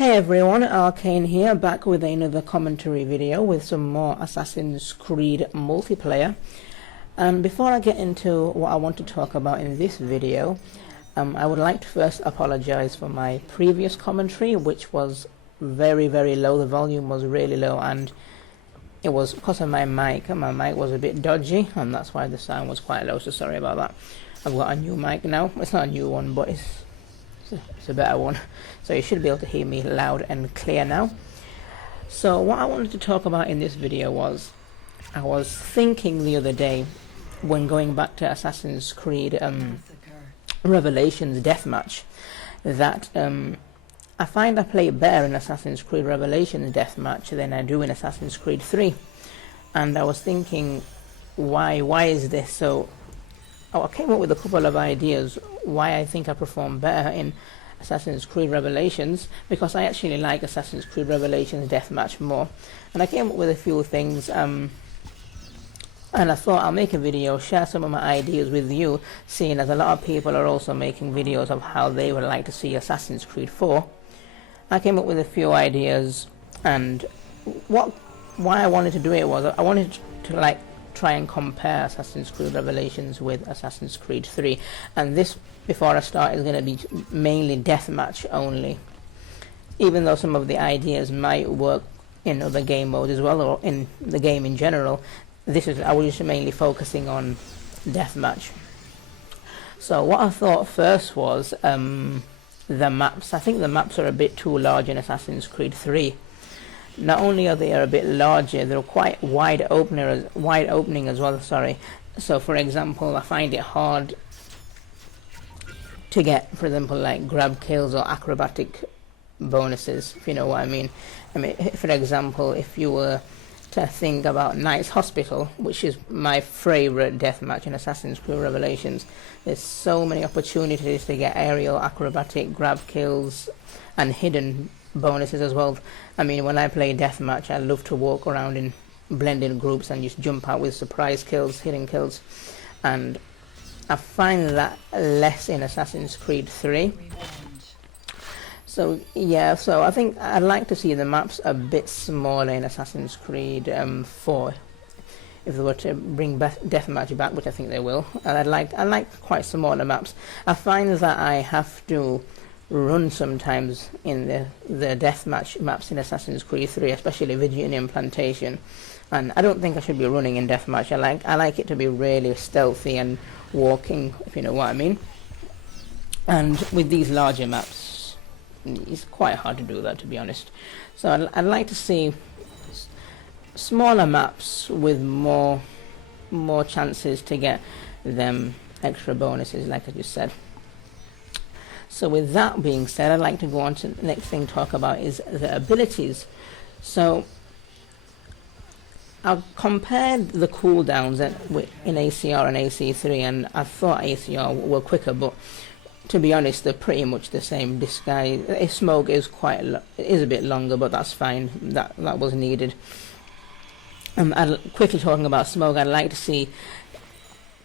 Hey everyone, Arcane here, back with another commentary video with some more Assassin's Creed multiplayer. And before I get into what I want to talk about in this video, I would like to first apologize for my previous commentary, which was very low. The volume was really low and it was because of my mic. My mic was a bit dodgy and that's why the sound was quite low, so sorry about that. I've got a new mic now. It's not a new one, but it's a better one, so you should be able to hear me loud and clear now. So what I wanted to talk about in this video was, I was thinking the other day when going back to Assassin's Creed Revelations Deathmatch that I find I play better in Assassin's Creed Revelations Deathmatch than I do in Assassin's Creed 3, and I was thinking why is this? So I came up with a couple of ideas why I think I perform better in Assassin's Creed Revelations, because I actually like Assassin's Creed Revelations Deathmatch more, and I came up with a few things, and I thought I'll make a video, share some of my ideas with you, seeing as a lot of people are also making videos of how they would like to see Assassin's Creed 4. I came up with a few ideas, and why I wanted to do it was I wanted to try and compare Assassin's Creed Revelations with Assassin's Creed 3, and this, before I start, is going to be mainly deathmatch only, even though some of the ideas might work in other game modes as well, or in the game in general. I was just mainly focusing on deathmatch. So what I thought first was the maps. I think the maps are a bit too large in Assassin's Creed 3. Not only are they a bit larger, they're quite wide opening as well. Sorry. So, for example, I find it hard to get, for example, like grab kills or acrobatic bonuses, if you know what I mean. For example, if you were to think about Knight's Hospital, which is my favorite deathmatch in Assassin's Creed Revelations, there's so many opportunities to get aerial, acrobatic, grab kills, and hidden bonuses as well. I mean, when I play deathmatch, I love to walk around in blended groups and just jump out with surprise kills, hidden kills, and I find that less in Assassin's Creed 3. So yeah, so I think I'd like to see the maps a bit smaller in Assassin's Creed 4, if they were to bring deathmatch back, which I think they will. And I like quite smaller maps. I find that I have to run sometimes in the deathmatch maps in Assassin's Creed 3, especially Virginian Plantation, and I don't think I should be running in deathmatch. I like it to be really stealthy and walking, if you know what I mean. And with these larger maps, it's quite hard to do that, to be honest. So I'd like to see smaller maps with more chances to get them extra bonuses, like I just said. So with that being said, I'd like to go on to the next thing to talk about is the abilities. So I've compared the cooldowns in ACR and AC3, and I thought ACR were quicker, but to be honest, they're pretty much the same. Disguise, smoke is a bit longer, but that's fine. That was needed. Quickly talking about smoke, I'd like to see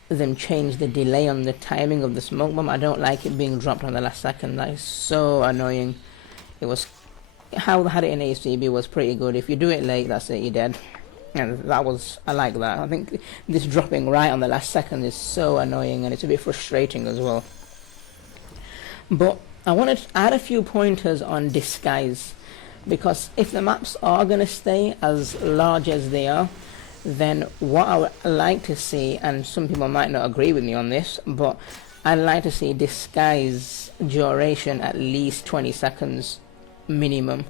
them change the delay on the timing of the smoke bomb. I don't like it being dropped on the last second. That is so annoying. It was how they had it in ACB was pretty good. If you do it late, that's it, you're dead. And I like that. I think this dropping right on the last second is so annoying, and it's a bit frustrating as well. But I wanted to add a few pointers on disguise, because if the maps are going to stay as large as they are, then what I would like to see, and some people might not agree with me on this, but I'd like to see disguise duration at least 20 seconds minimum,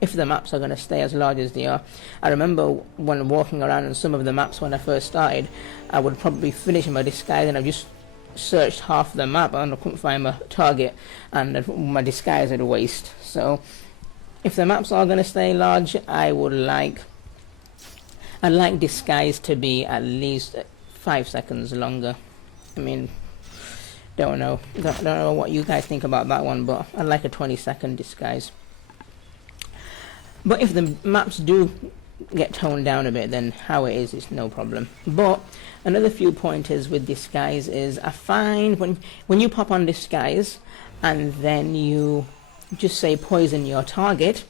if the maps are going to stay as large as they are. I remember when walking around on some of the maps when I first started, I would probably finish my disguise and I just searched half the map and I couldn't find my target, and my disguise would waste. So if the maps are going to stay large, I'd like disguise to be at least 5 seconds longer. I mean, don't know what you guys think about that one, but I'd like a 20-second disguise. But if the maps do get toned down a bit, then how it is, it's no problem. But another few pointers with disguise is, I find when you pop on disguise and then you just say poison your target,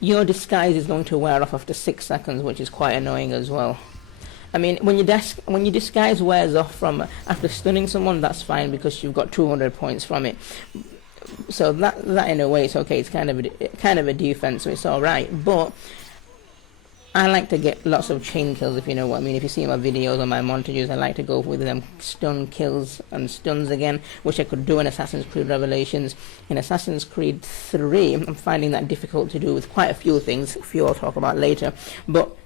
your disguise is going to wear off after 6 seconds, which is quite annoying as well. I mean, when your disguise wears off from after stunning someone, that's fine because you've got 200 points from it. So that in a way, it's okay. It's kind of a defense, so it's all right. But I like to get lots of chain kills, if you know what I mean. If you see my videos or my montages, I like to go with them stun kills and stuns again, which I could do in Assassin's Creed Revelations. In Assassin's Creed 3, I'm finding that difficult to do with quite a few things, a few I'll talk about later. But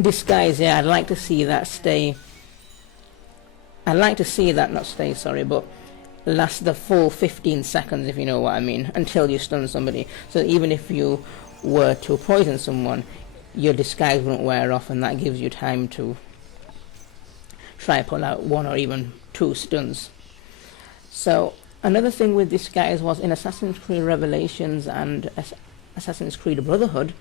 disguise, yeah, I'd like to see that stay. I'd like to see that not stay, sorry, but last the full 15 seconds, if you know what I mean, until you stun somebody. So even if you were to poison someone, your disguise won't wear off, and that gives you time to try and pull out 1 or even 2 stuns. So another thing with disguise was in Assassin's Creed Revelations and Assassin's Creed Brotherhood,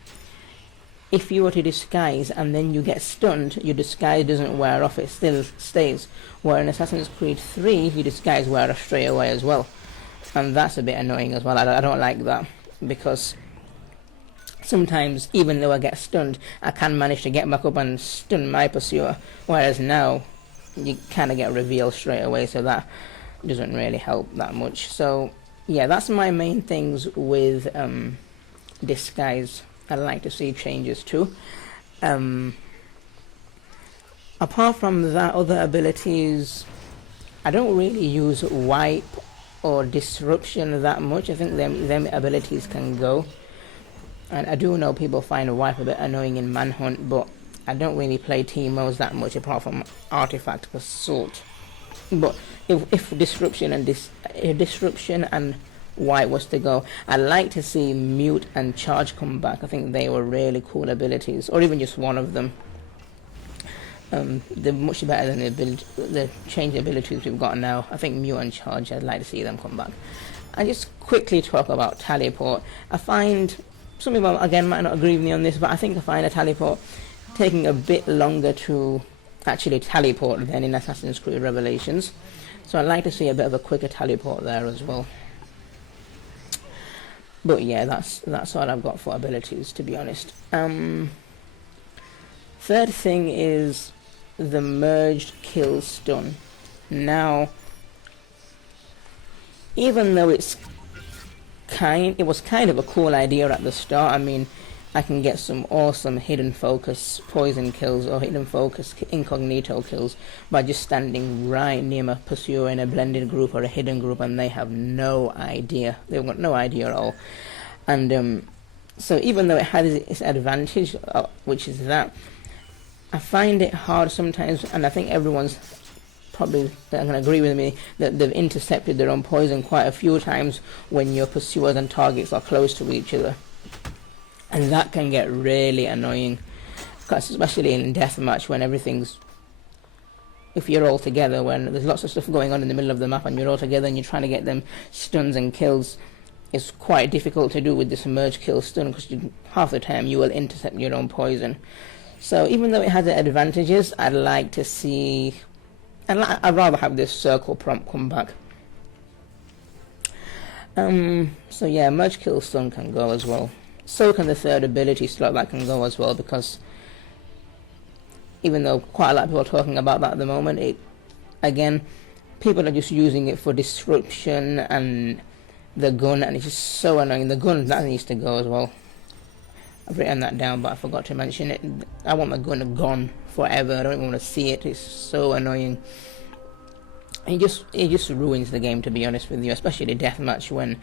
if you were to disguise and then you get stunned, your disguise doesn't wear off, it still stays. Where in Assassin's Creed 3, your disguise wear off straight away as well. And that's a bit annoying as well. I don't like that, because sometimes, even though I get stunned, I can manage to get back up and stun my pursuer. Whereas now, you kind of get revealed straight away, so that doesn't really help that much. So, yeah, that's my main things with disguise. I'd like to see changes too. Apart from that, other abilities, I don't really use wipe or disruption that much. I think them abilities can go. And I do know people find wipe a bit annoying in Manhunt, but I don't really play team modes that much apart from Artifact Assault. But if disruption and wipe was to go, I'd like to see mute and charge come back. I think they were really cool abilities, or even just one of them. They're much better than the change abilities we've got now. I think mute and charge, I'd like to see them come back. And just quickly talk about teleport. I find some people again might not agree with me on this, but I think I find a teleport taking a bit longer to actually teleport than in Assassin's Creed Revelations. So I'd like to see a bit of a quicker teleport there as well. But yeah, that's all I've got for abilities, to be honest. Third thing is the merged kill stun. Now, even though it was kind of a cool idea at the start. I mean, I can get some awesome hidden focus poison kills or hidden focus incognito kills by just standing right near my pursuer in a blended group or a hidden group, and they have no idea. They've got no idea at all. And so even though it has its advantage, which is that, I find it hard sometimes, and I think everyone's probably going to agree with me, that they've intercepted their own poison quite a few times when your pursuers and targets are close to each other. And that can get really annoying, because especially in deathmatch when if you're all together, when there's lots of stuff going on in the middle of the map and you're all together and you're trying to get them stuns and kills, it's quite difficult to do with this merge kill stun, because half the time you will intercept your own poison. So even though it has advantages, I'd like to see, I'd rather have this circle prompt come back. So yeah, merge kill stun can go as well. So can the third ability slot, that can go as well, because even though quite a lot of people are talking about that at the moment, again, people are just using it for disruption and the gun, and it's just so annoying. The gun, that needs to go as well. I've written that down, but I forgot to mention it. I want my gun gone forever. I don't even want to see it. It's so annoying. It just ruins the game, to be honest with you, especially deathmatch when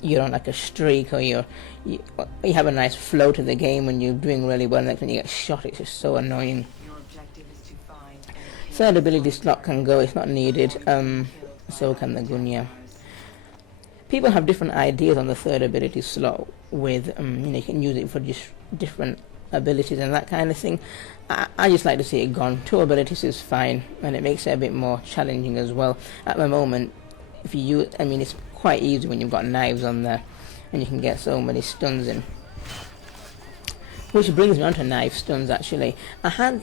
you're on like a streak, or you have a nice flow to the game when you're doing really well, and then when you get shot, it's just so annoying. Third ability slot can go, it's not needed. So can the gun, yeah. People have different ideas on the third ability slot with, you can use it for just different abilities and that kind of thing. I just like to see it gone. 2 abilities is fine, and it makes it a bit more challenging as well. At the moment, it's quite easy when you've got knives on there, and you can get so many stuns in. Which brings me on to knife stuns, actually. I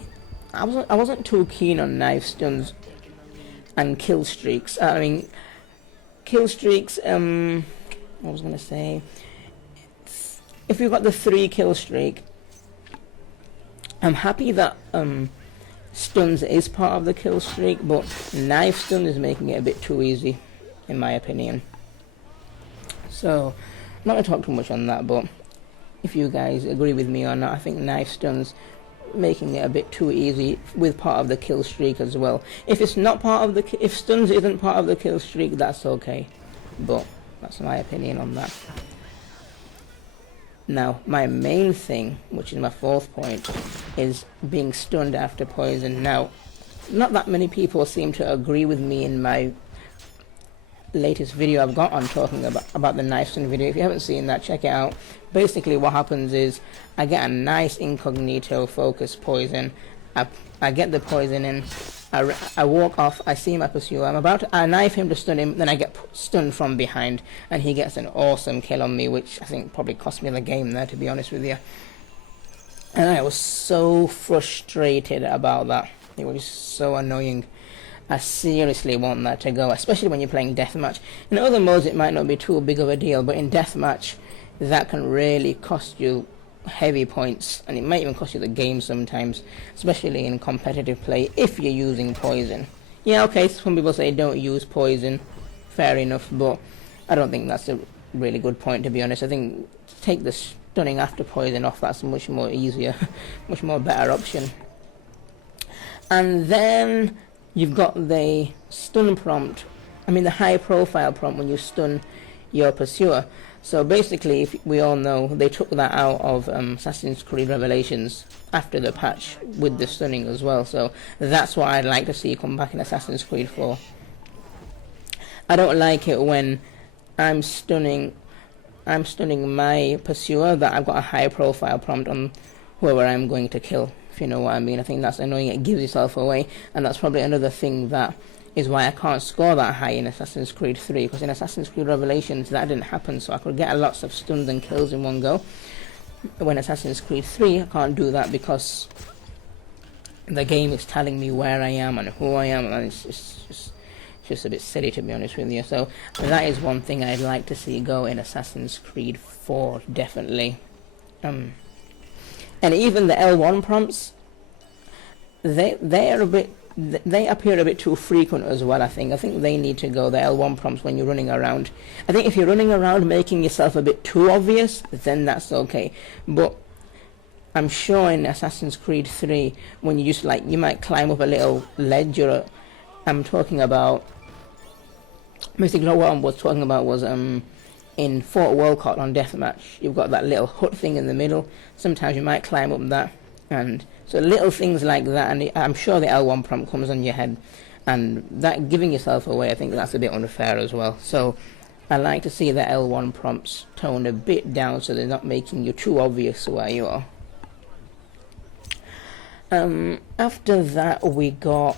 wasn't too keen on knife stuns and kill streaks. Killstreaks, I was gonna say, if you've got the 3 kill streak, I'm happy that stuns is part of the kill streak, but knife stun is making it a bit too easy, in my opinion. So, I'm not going to talk too much on that, but if you guys agree with me or not, I think knife stun's making it a bit too easy with part of the kill streak as well. If it's not part of the, if stuns isn't part of the kill streak, that's okay, but that's my opinion on that. Now, my main thing, which is my 4th point, is being stunned after poison. Now, not that many people seem to agree with me in my latest video I've got on talking about the knife stun video. If you haven't seen that, check it out. Basically, what happens is I get a nice incognito focus poison. I get the poison in. I walk off. I see my pursuer. I'm about to knife him to stun him. Then I get stunned from behind, and he gets an awesome kill on me, which I think probably cost me the game there, to be honest with you. And I was so frustrated about that. It was so annoying. I seriously want that to go, especially when you're playing Deathmatch. In other modes it might not be too big of a deal, but in Deathmatch that can really cost you heavy points, and it might even cost you the game sometimes, especially in competitive play if you're using poison. Yeah, okay, some people say don't use poison, fair enough, but I don't think that's a really good point, to be honest. I think take the stunning after poison off, that's much more easier, much more better option. And then you've got the stun prompt, the high profile prompt when you stun your pursuer. So basically, if we all know, they took that out of Assassin's Creed Revelations after the patch with the stunning as well. So that's what I'd like to see come back in Assassin's Creed 4. I don't like it when I'm stunning my pursuer that I've got a high profile prompt on whoever I'm going to kill, if you know what I mean. I think that's annoying. It gives yourself away, and that's probably another thing that is why I can't score that high in Assassin's Creed 3, because in Assassin's Creed Revelations that didn't happen, so I could get lots of stuns and kills in one go. When Assassin's Creed 3 I can't do that because the game is telling me where I am and who I am, and it's just a bit silly, to be honest with you. So that is one thing I'd like to see go in Assassin's Creed 4, definitely. And even the L1 prompts, they appear a bit too frequent as well. I think they need to go, the L1 prompts, when you're running around. I think if you're running around making yourself a bit too obvious, then that's okay. But I'm sure in Assassin's Creed 3, when you just you might climb up a little ledge, or I'm talking about, basically what I was talking about was in Fort Walcott on Deathmatch, you've got that little hut thing in the middle. Sometimes you might climb up that, and so little things like that, and I'm sure the L1 prompt comes on your head, and that giving yourself away, I think that's a bit unfair as well. So I like to see the L1 prompts toned a bit down so they're not making you too obvious where you are. After that we got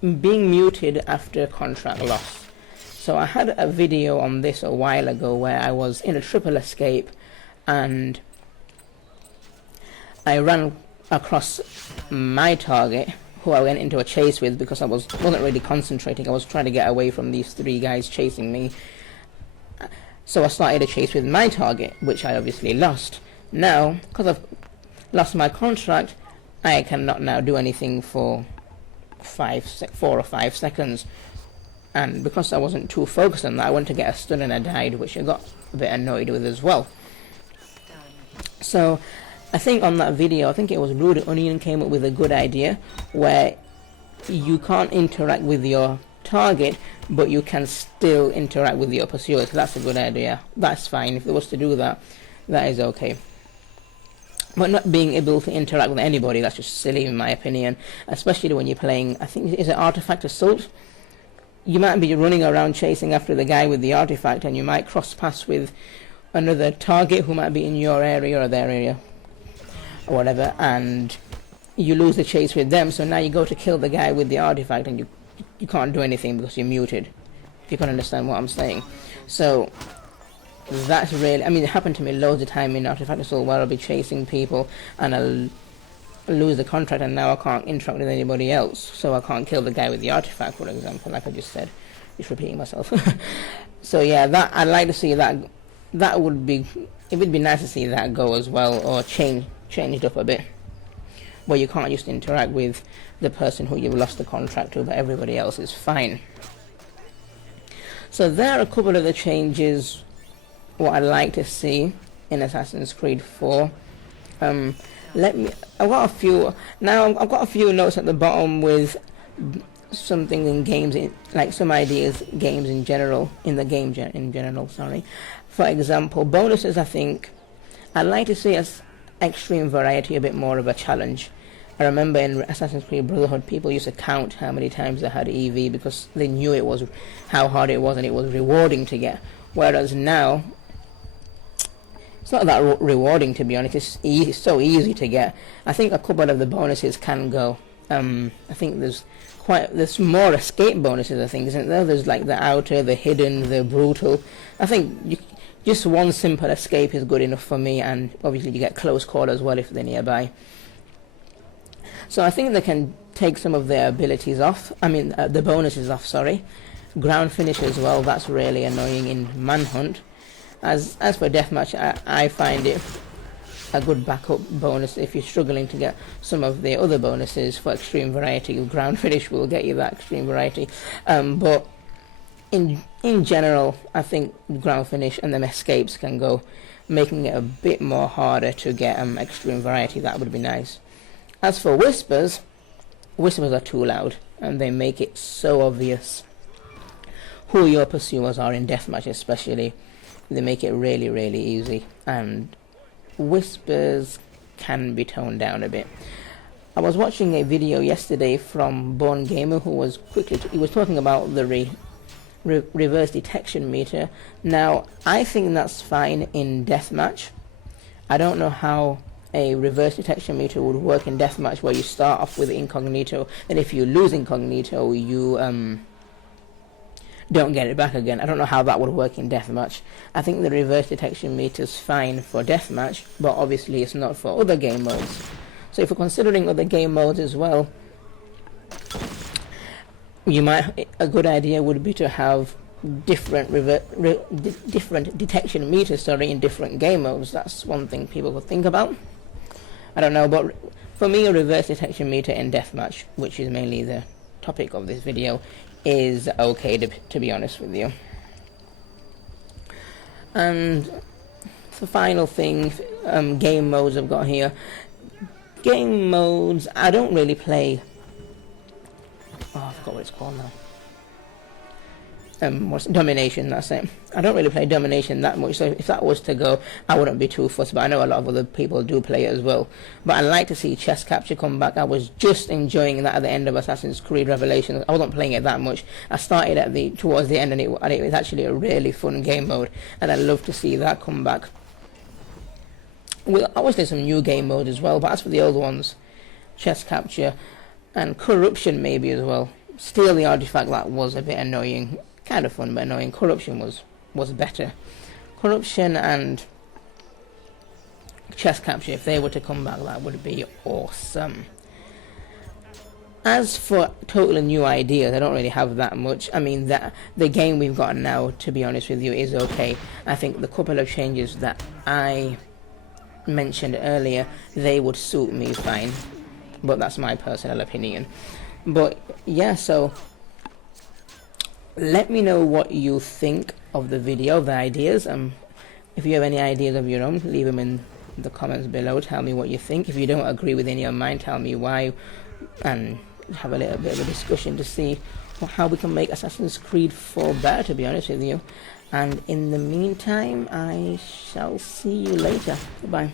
being muted after contract loss. So I had a video on this a while ago where I was in a triple escape and I ran across my target, who I went into a chase with because I wasn't really concentrating. I was trying to get away from these 3 guys chasing me. So I started a chase with my target, which I obviously lost. Now, because I've lost my contract, I cannot now do anything for 4 or 5 seconds. And because I wasn't too focused on that, I went to get a stun and I died, which I got a bit annoyed with as well. So I think on that video, I think it was Rude Onion came up with a good idea where you can't interact with your target, but you can still interact with your pursuer. So that's a good idea. That's fine. If it was to do that, that is okay. But not being able to interact with anybody, that's just silly in my opinion. Especially when you're playing, I think, is it Artifact Assault? You might be running around chasing after the guy with the artifact, and you might cross paths with another target who might be in your area or their area or whatever, and you lose the chase with them. So now you go to kill the guy with the artifact and you can't do anything because you're muted, if you can understand what I'm saying. So that's really, it happened to me loads of time in Artifact Assault where I'll be chasing people and I'll lose the contract, and now I can't interact with anybody else, so I can't kill the guy with the artifact, for example, like I just said. Just repeating myself. So yeah, that I'd like to see that. That would be, it would be nice to see that go as well, or changed up a bit, where you can't just interact with the person who you've lost the contract to, but everybody else is fine. So there are a couple of the changes what I'd like to see in Assassin's Creed 4. I've got a few notes at the bottom with something in games, like some ideas, games in general, in general, sorry. For example, bonuses, I think I'd like to see as extreme variety a bit more of a challenge. I remember in Assassin's Creed Brotherhood, people used to count how many times they had EV because they knew it was how hard it was and it was rewarding to get. Whereas now, it's not that rewarding, to be honest. It's so easy to get. I think a couple of the bonuses can go. I think there's more escape bonuses, I think, isn't there? There's like the outer, the hidden, the brutal. I think just one simple escape is good enough for me, and obviously you get close call as well if they're nearby. So I think they can take some of their abilities off. The bonuses off, sorry. Ground finish as well, that's really annoying in Manhunt. As for Deathmatch, I find it a good backup bonus if you're struggling to get some of the other bonuses for extreme variety. Ground finish will get you that extreme variety. But in general, I think ground finish and then escapes can go, making it a bit more harder to get extreme variety. That would be nice. As for whispers are too loud, and they make it so obvious who your pursuers are in Deathmatch especially. They make it really, really easy, and whispers can be toned down a bit. I was watching a video yesterday from Born Gamer who was talking about the reverse detection meter. Now, I think that's fine in Deathmatch. I don't know how a reverse detection meter would work in Deathmatch, where you start off with incognito, and if you lose incognito, you don't get it back again. I don't know how that would work in Deathmatch. I think the reverse detection meter is fine for Deathmatch, but obviously it's not for other game modes. So if you're considering other game modes as well, a good idea would be to have different detection meters in different game modes. That's one thing people could think about. I don't know, but for me, a reverse detection meter in Deathmatch, which is mainly the topic of this video, is okay, to be honest with you. And the final thing, game modes I've got here. Game modes, I don't really play. I forgot what it's called now. Domination, that's it. I don't really play Domination that much, so if that was to go, I wouldn't be too fussed, but I know a lot of other people do play it as well. But I'd like to see chest capture come back. I was just enjoying that at the end of Assassin's Creed Revelations. I wasn't playing it that much. I started towards the end, and it was actually a really fun game mode, and I'd love to see that come back. Well, obviously some new game modes as well, but as for the old ones, chest capture and corruption maybe as well. Steal the artifact, that was a bit annoying. Kind of fun, but annoying. Corruption was better. Corruption and chest capture, if they were to come back, that would be awesome. As for totally new ideas, I don't really have that much. I mean, the game we've got now, to be honest with you, is okay. I think the couple of changes that I mentioned earlier, they would suit me fine. But that's my personal opinion. But yeah, so let me know what you think of the video, the ideas. If you have any ideas of your own, leave them in the comments below. Tell me what you think. If you don't agree with any of mine, tell me why, and have a little bit of a discussion to see how we can make Assassin's Creed 4 better, to be honest with you. And in the meantime, I shall see you later. Goodbye.